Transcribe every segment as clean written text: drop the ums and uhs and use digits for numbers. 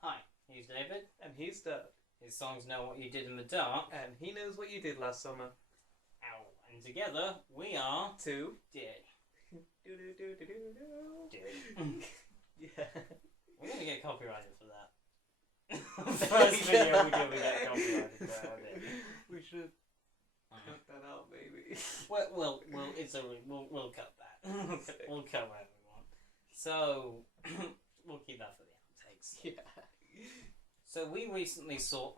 Hi, he's David. And he's Doug. His songs Know What You Did in the Dark. And he knows what you did last summer. Ow. And together, we are... Two. Dead. Yeah. We're going to get copyrighted for that. First video we do, we get copyrighted for that. We should cut that out, maybe. Well, we'll cut that. We'll cut whatever we want. So, we'll keep that for the outtakes. Yeah. So we recently saw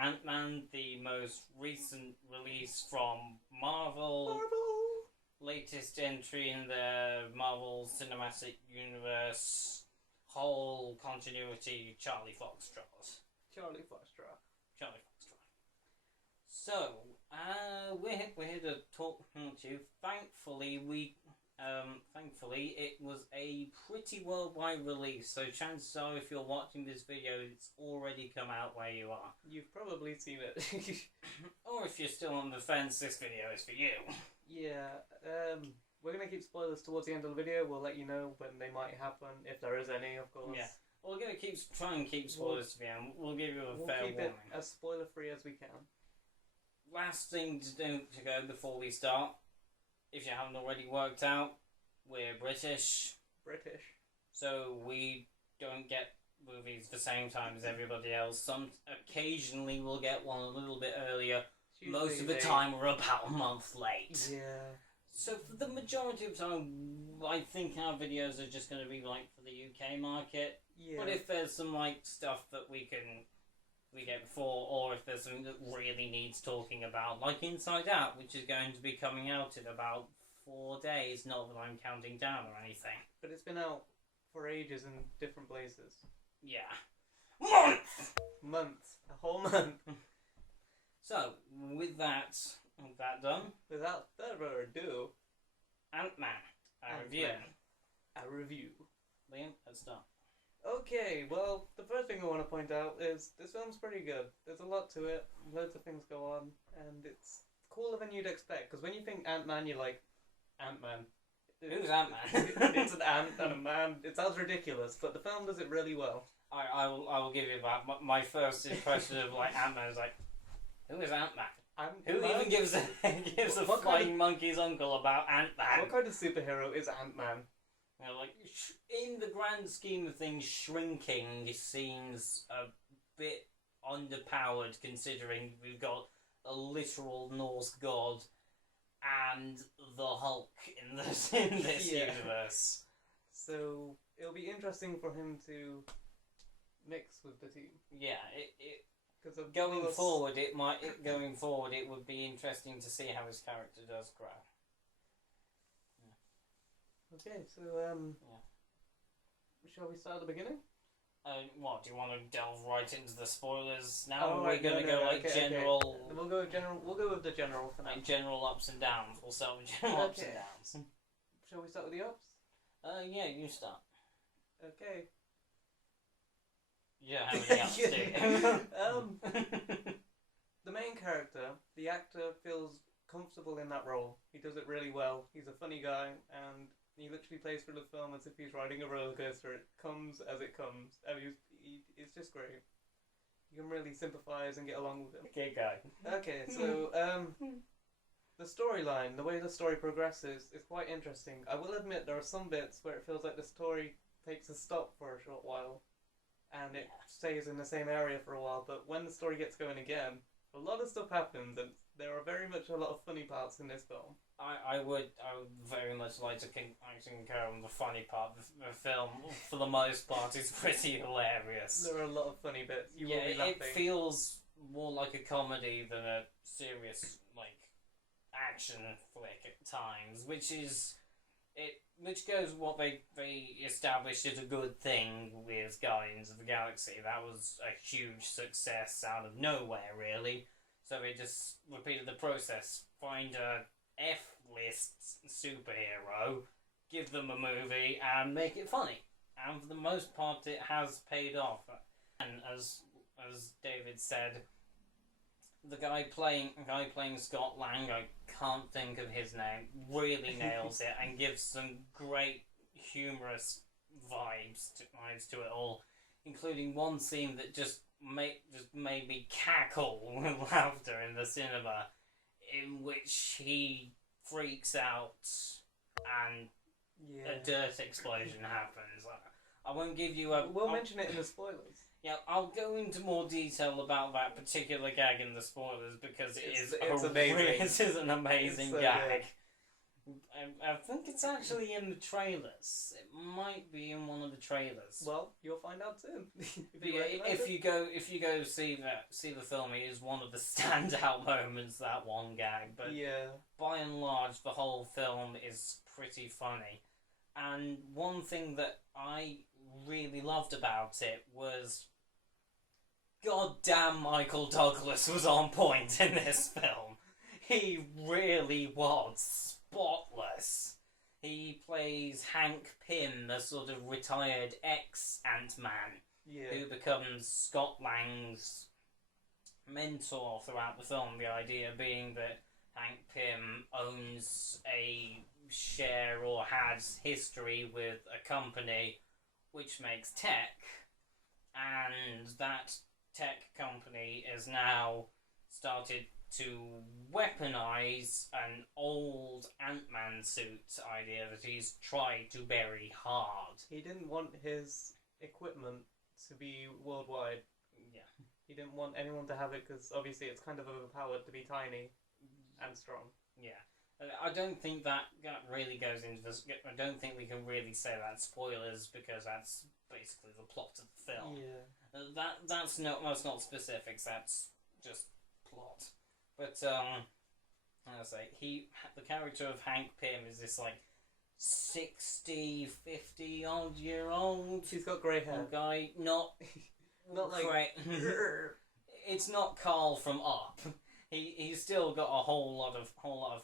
Antman, the most recent release from Marvel. Latest entry in the Marvel Cinematic Universe whole continuity. Charlie Foxtrot. So we're here to talk to you. Thankfully, it was a pretty worldwide release. So chances are, if you're watching this video, it's already come out where you are. You've probably seen it. Or if you're still on the fence, this video is for you. Yeah. We're gonna keep spoilers towards the end of the video. We'll let you know when they might happen, if there is any, of course. Yeah. We're gonna try and keep spoilers to the end. We'll give you a fair warning. We'll keep it as spoiler free as we can. Last thing to go before we start, if you haven't already worked out, we're British. So we don't get movies the same time as everybody else. Occasionally we'll get one a little bit earlier. Most of the time we're about a month late. Yeah. So for the majority of the time, I think our videos are just going to be like for the UK market. Yeah. But if there's some like stuff that we get before, or if there's something that really needs talking about, like Inside Out, which is going to be coming out in about 4 days, not that I'm counting down or anything. But it's been out for ages in different places. Yeah. Months. A whole month. So, with that done, without further ado, Antman, a review. A review. Liam, let's start. Okay, well, the first thing I want to point out is this film's pretty good. There's a lot to it, loads of things go on, and it's cooler than you'd expect, because when you think Ant-Man, you're like, Ant-Man. Who's Ant-Man? It's an ant and a man. It sounds ridiculous, but the film does it really well. I will give you that. My first impression of like Ant-Man is like, who is Ant-Man? Who even gives a flying monkey's uncle about Ant-Man? What kind of superhero is Ant-Man? You know, like, in the grand scheme of things, shrinking seems a bit underpowered considering we've got a literal Norse god and the Hulk in this universe. So it'll be interesting for him to mix with the team. Yeah, going forward, it would be interesting to see how his character does grow. Okay, so shall we start at the beginning? What, do you want to delve right into the spoilers now? Or are we going to go general? Okay. We'll go with the general for now. Like general ups and downs. We'll start with general ups and downs. Shall we start with the ups? Yeah, you start. Okay. You don't have any ups, do you? The main character, the actor, feels comfortable in that role. He does it really well. He's a funny guy, and he literally plays through the film as if he's riding a roller coaster. It comes as it comes, and it's just great. You can really sympathise and get along with him. Okay, guy. Okay, so the storyline, the way the story progresses, is quite interesting. I will admit there are some bits where it feels like the story takes a stop for a short while, and it stays in the same area for a while. But when the story gets going again, a lot of stuff happens, and there are very much a lot of funny parts in this film. I would very much like to concur on the funny part. The film, for the most part, is pretty hilarious. There are a lot of funny bits. You will be laughing. It feels more like a comedy than a serious, like, action flick at times, which goes what they established as a good thing with Guardians of the Galaxy. That was a huge success out of nowhere, really. So they just repeated the process. Find a F-list superhero, give them a movie, and make it funny. And for the most part, it has paid off. And as David said, the guy playing Scott Lang, I can't think of his name, really nails it and gives some great humorous vibes to it all, including one scene that just made me cackle with laughter in the cinema, in which he freaks out and a dirt explosion happens. I won't give you a. We'll mention it in the spoilers. Yeah, I'll go into more detail about that particular gag in the spoilers because it's amazing. It is an amazing It's so gag. I think it's actually in the trailers. It might be in one of the trailers. Well, you'll find out soon. If you go see the film, it is one of the standout moments, that one gag. But yeah, by and large, the whole film is pretty funny. And one thing that I really loved about it was, goddamn, Michael Douglas was on point in this film. He really was spotless. He plays Hank Pym, the sort of retired ex-Antman, who becomes Scott Lang's mentor throughout the film. The idea being that Hank Pym owns a share or has history with a company which makes tech, and that tech company has now started to weaponize an old Ant-Man suit idea that he's tried to bury hard. He didn't want his equipment to be worldwide. Yeah. He didn't want anyone to have it because obviously it's kind of overpowered to be tiny and strong. Yeah. I don't think that really goes into this. I don't think we can really say that's spoilers because that's basically the plot of the film. Yeah. That's not specifics. That's just plot. But I say the character of Hank Pym is this like 60, 50 odd year old. He's got grey hair. Guy, not like. great. It's not Carl from Up. He's still got a whole lot of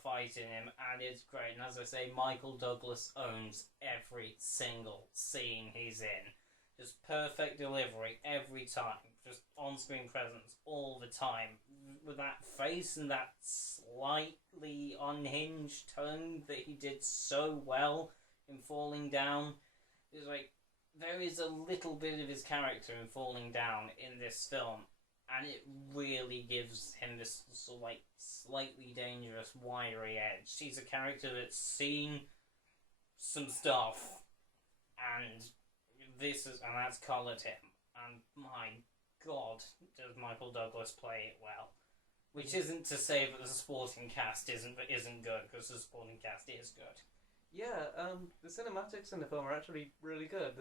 fight in him, and it's great. And as I say, Michael Douglas owns every single scene he's in. Just perfect delivery every time. Just on-screen presence all the time. With that face and that slightly unhinged tone that he did so well in Falling Down. It's like, there is a little bit of his character in Falling Down in this film, and it really gives him this sort of like slightly dangerous, wiry edge. He's a character that's seen some stuff, and that's coloured him. And my God, does Michael Douglas play it well? Which isn't to say that the supporting cast isn't good, because the supporting cast is good. Yeah, the cinematics in the film are actually really good.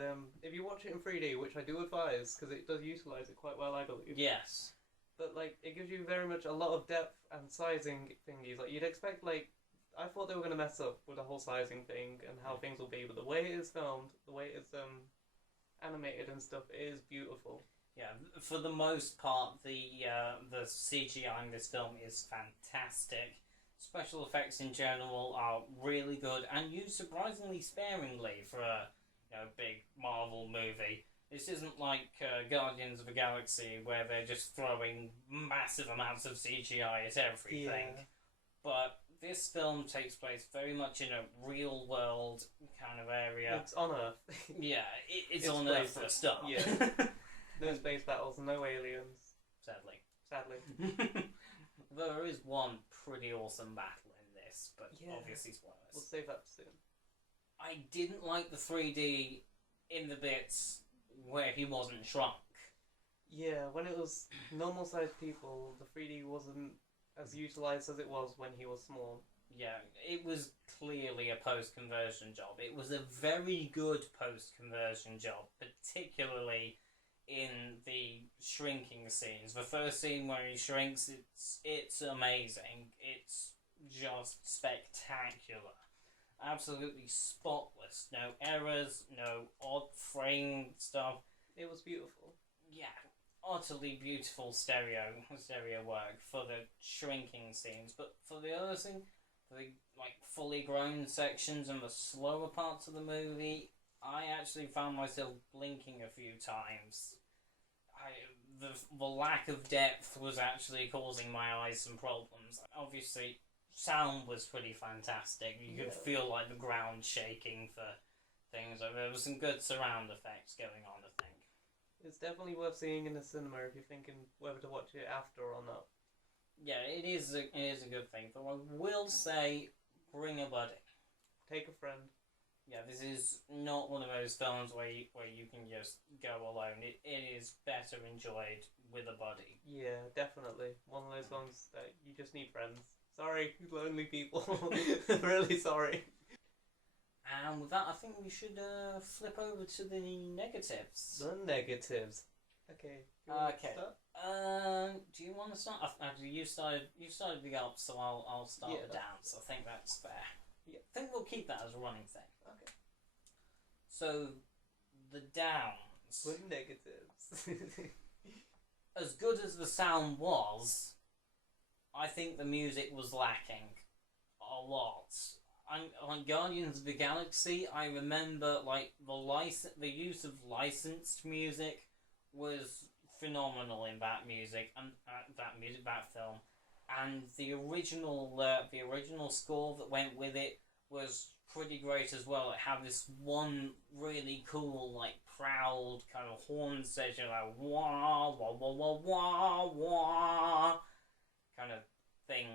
If you watch it in 3D, which I do advise, because it does utilise it quite well, I believe. Yes. But, like, it gives you very much a lot of depth and sizing thingies. Like, you'd expect, like, I thought they were going to mess up with the whole sizing thing and how things will be, but the way it is filmed, the way it's animated and stuff, it is beautiful. Yeah, for the most part, the CGI in this film is fantastic. Special effects in general are really good and used surprisingly sparingly for a big Marvel movie. This isn't like Guardians of the Galaxy where they're just throwing massive amounts of CGI at everything. Yeah. But this film takes place very much in a real world kind of area. It's on Earth. Yeah, it's on Earth for a start. Yeah. No space battles, no aliens. Sadly. There is one pretty awesome battle in this, but obviously spoilers. We'll save that for soon. I didn't like the 3D in the bits where he wasn't shrunk. Yeah, when it was normal sized people, the 3D wasn't as utilised as it was when he was small. Yeah, it was clearly a post-conversion job. It was a very good post-conversion job, particularly in the shrinking scenes. The first scene where he shrinks, it's amazing. It's just spectacular. Absolutely spotless. No errors, no odd frame stuff. It was beautiful. Yeah, utterly beautiful stereo work for the shrinking scenes. But for the other thing, for the fully grown sections and the slower parts of the movie, I actually found myself blinking a few times. the lack of depth was actually causing my eyes some problems. Obviously, sound was pretty fantastic. You could feel like the ground shaking for things. There was some good surround effects going on, I think. It's definitely worth seeing in the cinema if you're thinking whether to watch it after or not. Yeah, it is a good thing. But I will say, bring a buddy. Take a friend. Yeah, this is not one of those films where you can just go alone. It is better enjoyed with a buddy. Yeah, definitely. One of those ones that you just need friends. Sorry, lonely people. Really sorry. And with that, I think we should flip over to the negatives. The negatives. Okay. Okay. Do you want to start? Actually, you started the up, so I'll start the downs. I think that's fair. Yeah. I think we'll keep that as a running thing. Okay. So, the downs. The negatives. As good as the sound was, I think the music was lacking a lot. On Guardians of the Galaxy, I remember like the use of licensed music was phenomenal in that music and that film, and the original score that went with it was pretty great as well. It had this one really cool, like, proud kind of horn section, like wah wah wah wah wah wah kind of thing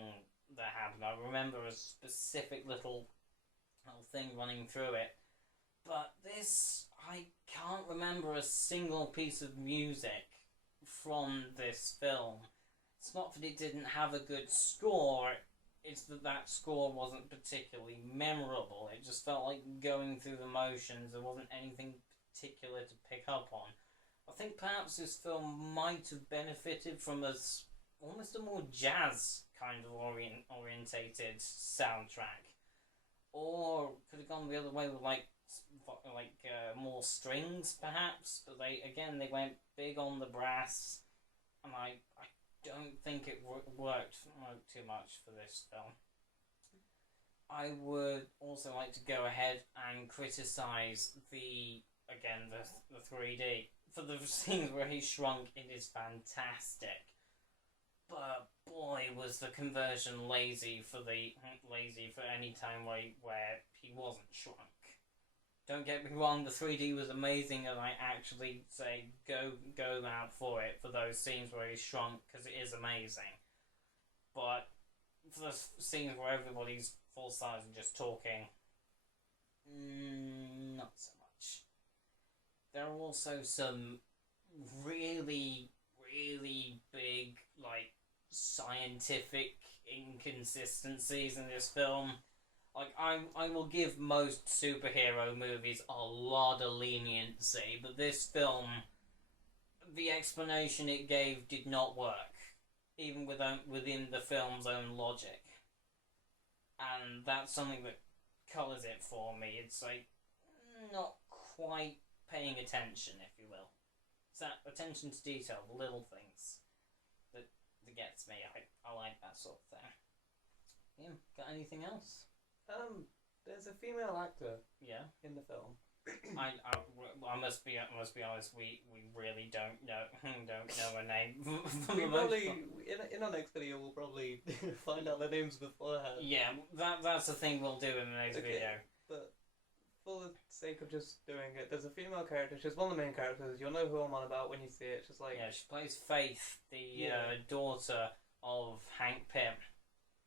that happened. I remember a specific little thing running through it. But this, I can't remember a single piece of music from this film. It's not that it didn't have a good score, it's that score wasn't particularly memorable. It just felt like going through the motions. There wasn't anything particular to pick up on. I think perhaps this film might have benefited from almost a more jazz kind of orientated soundtrack. Or could have gone the other way with more strings, perhaps. But they went big on the brass, and I don't think it worked too much for this film. I would also like to go ahead and criticise the 3D. For the scenes where he shrunk, it is fantastic. But boy, was the conversion lazy for any time where he wasn't shrunk. Don't get me wrong, the 3D was amazing, and I actually say go out for it for those scenes where he's shrunk, because it is amazing. But for the scenes where everybody's full size and just talking, not so much. There are also some really, really big, like, scientific inconsistencies in this film. Like, I will give most superhero movies a lot of leniency, but this film, the explanation it gave did not work, even within the film's own logic. And that's something that colours it for me. It's like, not quite paying attention, if you will. It's that attention to detail, the little things, that gets me. I like that sort of thing. Yeah, got anything else? There's a female actor. Yeah. In the film. I must be honest. We really don't know her name. We probably in our next video we'll probably find out their names beforehand. Yeah, that's the thing we'll do in the next video. But for the sake of just doing it, there's a female character. She's one of the main characters. You'll know who I'm on about when you see it. She's like she plays Faith, the daughter of Hank Pym.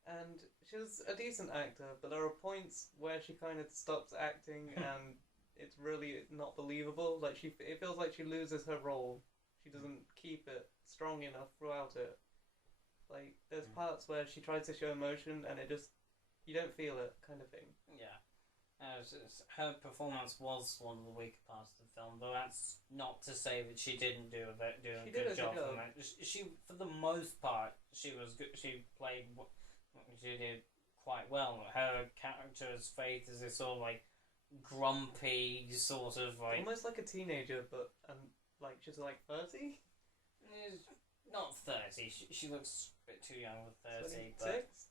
And she's a decent actor, but there are points where she kind of stops acting and it's really not believable. Like it feels like she loses her role. She doesn't keep it strong enough throughout it. Like there's parts where she tries to show emotion and it just you don't feel it, kind of thing. Yeah, her performance was one of the weaker parts of the film, though that's not to say that she didn't do a good job. She, for the most part, she was good. She did quite well. Her character as Faith is this sort of like grumpy sort of like almost like a teenager, but like she's like 30. Not 30. She looks a bit too young for 30. 26?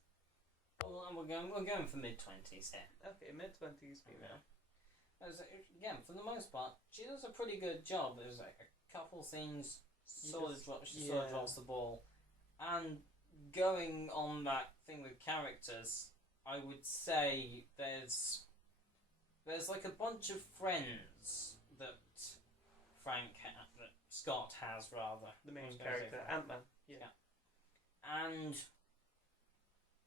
But we're going for mid-20s here. Okay, mid-20s female. Again, for the most part, she does a pretty good job. There's like a couple scenes She sort of drops the ball. And going on that thing with characters, I would say there's like a bunch of friends that that Scott has, rather. The main I was gonna say character, Frank. Antman. Yeah. And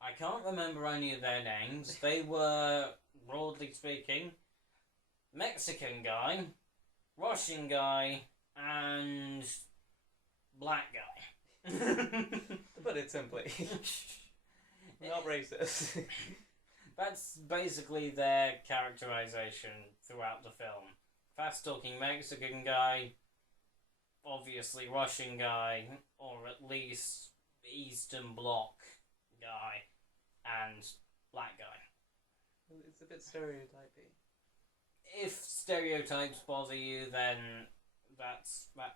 I can't remember any of their names. They were, broadly speaking, Mexican guy, Russian guy, and black guy. To put it simply. Not racist. That's basically their characterization throughout the film. Fast-talking Mexican guy, obviously Russian guy, or at least Eastern Bloc guy, and black guy. It's a bit stereotypy. If stereotypes bother you, then that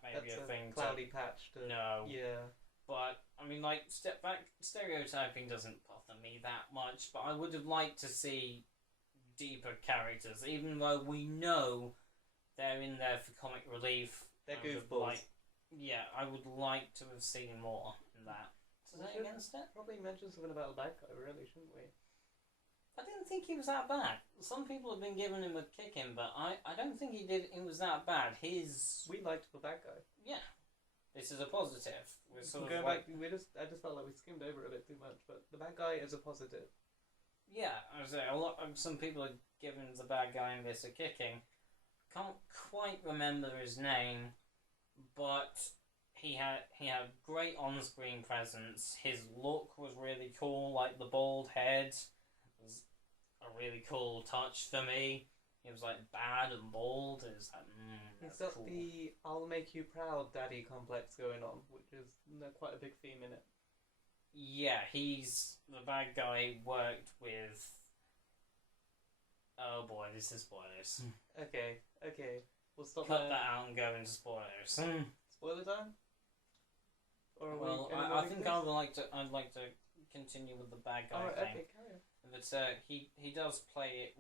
may be a thing. Cloudy patch to No. Yeah. But I mean, like, step back. Stereotyping doesn't bother me that much, but I would have liked to see deeper characters, even though we know they're in there for comic relief. They're I would have goofballs. I would like to have seen more in that. Is that against it? Probably mention something about the bad guy, really, shouldn't we? I didn't think he was that bad. Some people have been giving him a kicking, but I don't think he was that bad. We liked the bad guy. Yeah. This is a positive. We're sort Going of back, I just felt like we skimmed over it a bit too much, but the bad guy is a positive. Yeah, I was some people are giving the bad guy in this a kicking. Can't quite remember his name, but he had great on-screen presence. His look was really cool, like the bald head was a really cool touch for me. He was like bad and bald. It was like, He's that's got cool. the "I'll make you proud" daddy complex going on, which is quite a big theme in it. Yeah, the bad guy worked with. Oh boy, this is spoilers. Okay, we'll stop Cut there. that out and go into spoilers. Spoiler time? Or are Well, we I think I'd like to continue with the bad guy Alright, thing. okay, carry on. But he does play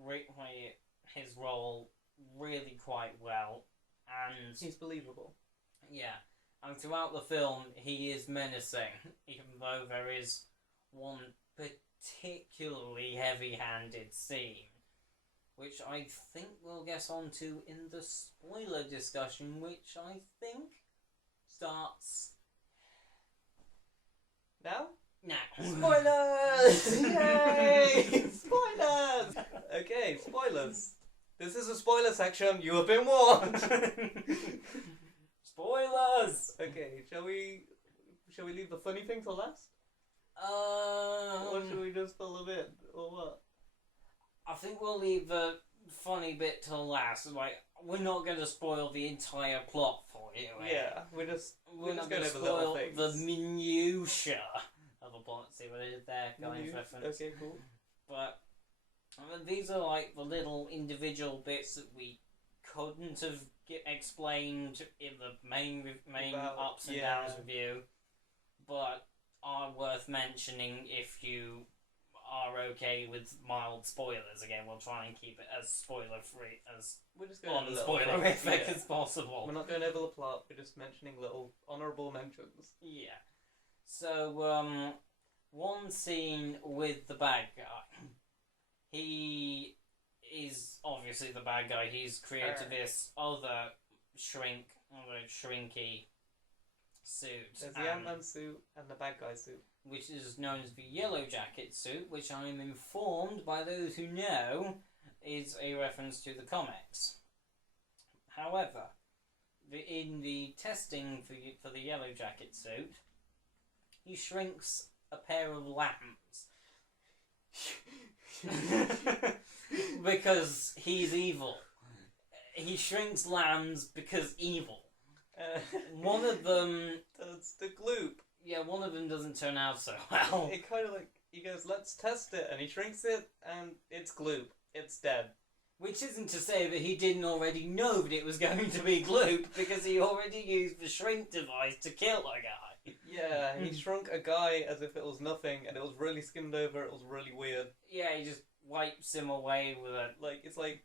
his role really quite well, and He's believable. yeah, and throughout the film he is menacing, even though there is one particularly heavy-handed scene, which I think we'll get onto in the spoiler discussion, which I think starts Now? now. Spoilers! Yay! Spoilers! Okay, spoilers. This is a spoiler section. You have been warned. Spoilers. Okay, shall we leave the funny thing till last? Or Or should we just fill a bit? Or what? I think we'll leave the funny bit till last. Like, we're not going to spoil the entire plot for you. Yeah, we're just We're not going going to over little spoil things. the minutiae of a plot. See what it is there, Guy's reference. Okay, cool. But these are like the little individual bits that we couldn't have explained in the main About- ups and yeah. downs review, but are worth mentioning if you are okay with mild spoilers. Again, we'll try and keep it as spoiler free, as We're just going over little unspoilerific things, yeah. as possible. We're not going over the plot. We're just mentioning little honourable mentions. Yeah. So, one scene with the bad guy. He is obviously the bad guy. He's created this other shrinky suit. There's the Ant-Man suit and the bad guy suit. Which is known as the Yellow Jacket suit, which I am informed by those who know is a reference to the comics. However, in the testing for the Yellow Jacket suit, he shrinks a pair of lambs. Because he's evil. He shrinks lambs because evil. One of them... That's the gloop. Yeah, one of them doesn't turn out so well. It kind of like, he goes, let's test it, and he shrinks it, and it's gloop. It's dead. Which isn't to say that he didn't already know that it was going to be gloop, because he already used the shrink device to kill a guy. Yeah, he shrunk a guy as if it was nothing, and it was really skimmed over, it was really weird. Yeah, he just wipes him away with a... Like, it's like,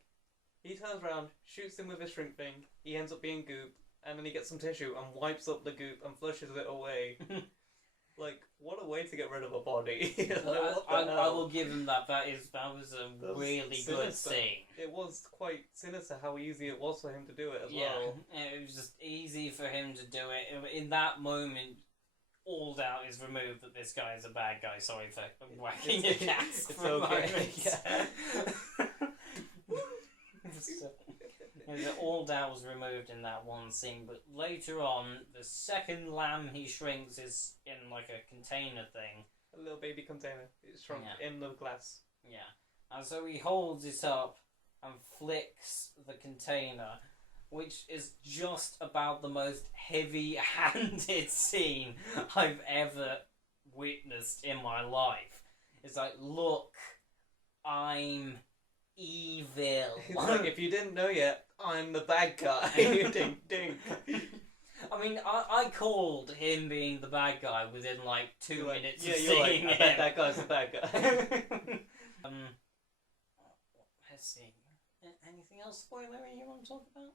he turns around, shoots him with a shrink thing, he ends up being goop, and then he gets some tissue and wipes up the goop and flushes it away. Like, what a way to get rid of a body. Like, what the I hell? will give him that. That was a That was really good sinister. scene. It was quite sinister how easy it was for him to do it as Yeah, well. it was just easy for him to do it. In that moment, all doubt is removed that this guy is a bad guy. Sorry for whacking your cats. It's for a okay. moment. All doubt was removed in that one scene, but later on, the second lamb he shrinks is in like a container thing. A little baby container. It's shrunk in the glass. Yeah, and so he holds it up and flicks the container, which is just about the most heavy-handed scene I've ever witnessed in my life. It's like, look, I'm evil. It's like, if you didn't know yet, I'm the bad guy. Ding, ding. I mean, I called him being the bad guy within like 2 minutes of you're seeing like, I him. bet that guy's the bad guy. Let's see. Anything else spoilery you want to talk about?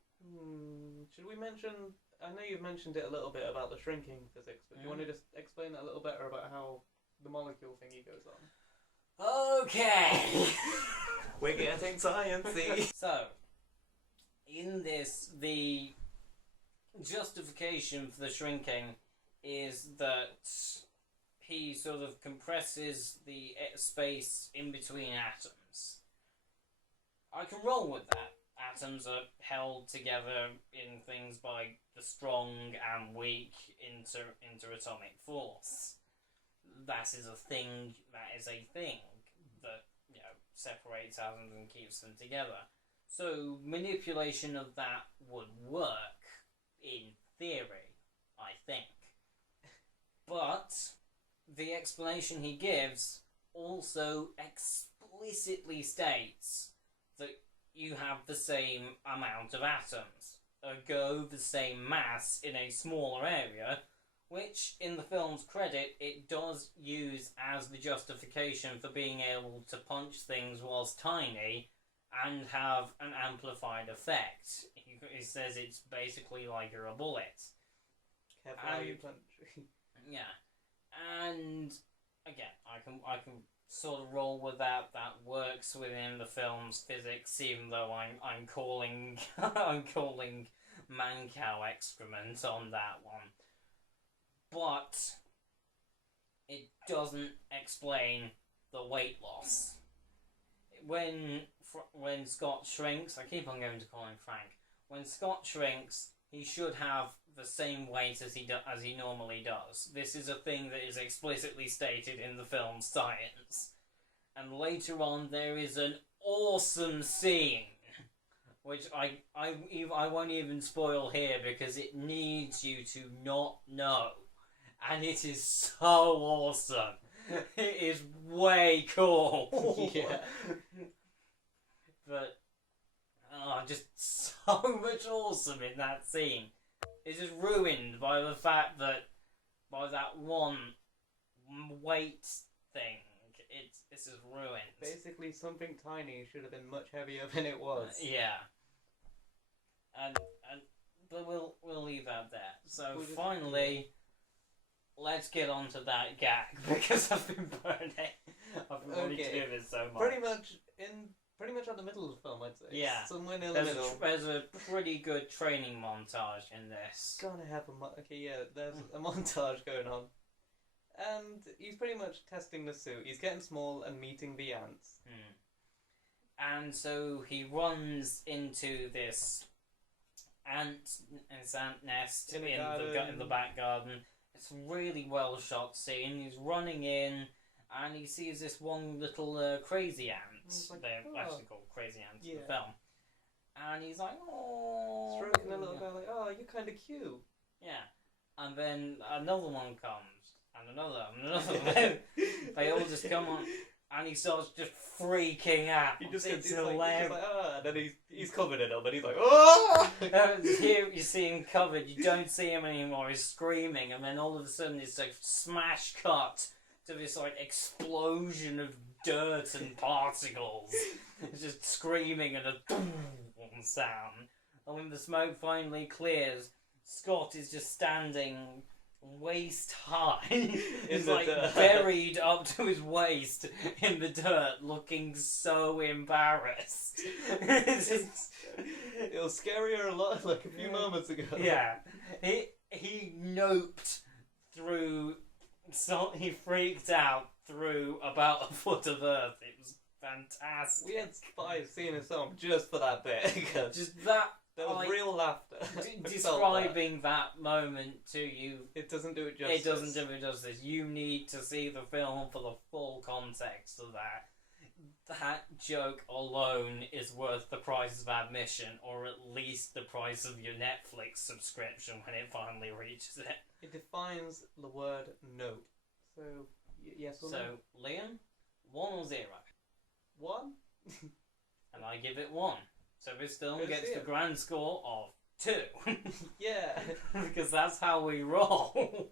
Should we mention... I know you've mentioned it a little bit about the shrinking physics, but do you want to just explain that a little better about how the molecule thingy goes on? Okay. We're getting sciencey. So, in this, the justification for the shrinking is that he sort of compresses the space in between atoms. I can roll with that. Atoms are held together in things by the strong and weak interatomic force. That is a thing that, you know, separates atoms and keeps them together. So manipulation of that would work in theory, I think. But the explanation he gives also explicitly states that you have the same amount of atoms, ergo the same mass in a smaller area, which, in the film's credit, it does use as the justification for being able to punch things whilst tiny and have an amplified effect. He says it's basically like you're a bullet. Careful how you punch. Yeah, and again, I can sort of roll with that. That works within the film's physics, even though I'm calling I'm calling man-cow excrement on that one. But it doesn't explain the weight loss. When Scott shrinks, I keep on going to call him Frank. When Scott shrinks, he should have the same weight as he normally does. This is a thing that is explicitly stated in the film's science. And later on, there is an awesome scene, which I won't even spoil here because it needs you to not know. And it is so awesome. It is way cool. Yeah. But, just so much awesome in that scene. It's just ruined by the fact that, by that one weight thing, it's just ruined. Basically, something tiny should have been much heavier than it was. Yeah. But we'll leave that there. So finally, let's get on to that gag because I've been burning. I've been wanting to do this so much. Pretty much at the middle of the film, I'd say. Yeah. Somewhere near the middle. There's a pretty good training montage in this. Gonna have there's a montage going on. And he's pretty much testing the suit. He's getting small and meeting the ants. And so he runs into this ant nest in the back garden. It's a really well shot scene. He's running in and he sees this one little crazy ant. Like, They're actually called crazy ants in the Yeah. film. And he's like, oh. Stroking the little guy like, oh, you're kind of cute. Yeah. And then another one comes. And another. And they all just come on. And he starts just freaking out. It's hilarious. Like, and then he's covered in them, and he's like, oh! Here you see him covered, you don't see him anymore, he's screaming, and then all of a sudden it's like smash cut to this like explosion of dirt and particles. It's just screaming and a boom sound. And when the smoke finally clears, Scott is just standing waist high. He's the like dirt. buried up to his waist in the dirt, looking so embarrassed. It's just, It was scarier a lot, like a few moments ago. yeah, he noped through. So he freaked out through about a foot of earth. It was fantastic. We had 5 scenes of song just for that bit. Just that. There was like, real laughter. I felt that. Describing that moment to you, It doesn't do it justice. it doesn't do it justice. You need to see the film for the full context of that. That joke alone is worth the price of admission, or at least the price of your Netflix subscription when it finally reaches it. It defines the word note. So, yes or no? So, Liam, 1 or 0? 1? And I give it 1. So this film Go gets see the it. grand score of 2. Yeah. Because that's how we roll.